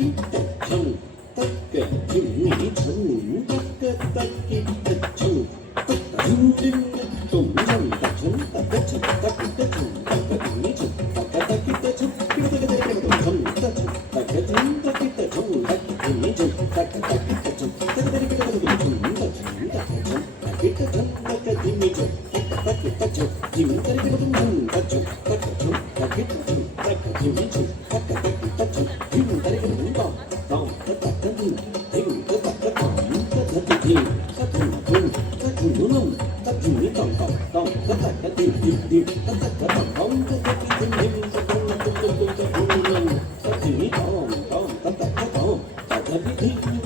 ki ta chung ta ke jim ni chung ta ke ta ki ta chung ta jim jim tum jam ta chung ta ke chung ta ki ta chung ta ke ni chung ta ke ta ki ta chung ki ta ke ta ke ta chung ta chung ta ke chung ta ki ta chung ta ki ni chung ta ke ta ki ta chung ta ke ta ki ta chung ta chung ta chung ta ki ta chung ta ke ni chung ta ki ta chung jim ta ki ta chung ta chung ta ke chung ta ki ta chung ta ke ni chung ta ke ta ki ta chung jim ta ki ta chung ta tong ta ta ta ni ting ta ta ta tong ta ta ti ti ta chung chung ta chung chung ta chung ni tong tong tong ta ta ta ti ti ti ta ta ta tong tong ta ta ti ti ti ta tong ta chung chung ta chung chung ta ti ni tong tong ta ta ta tong ta ta ti ti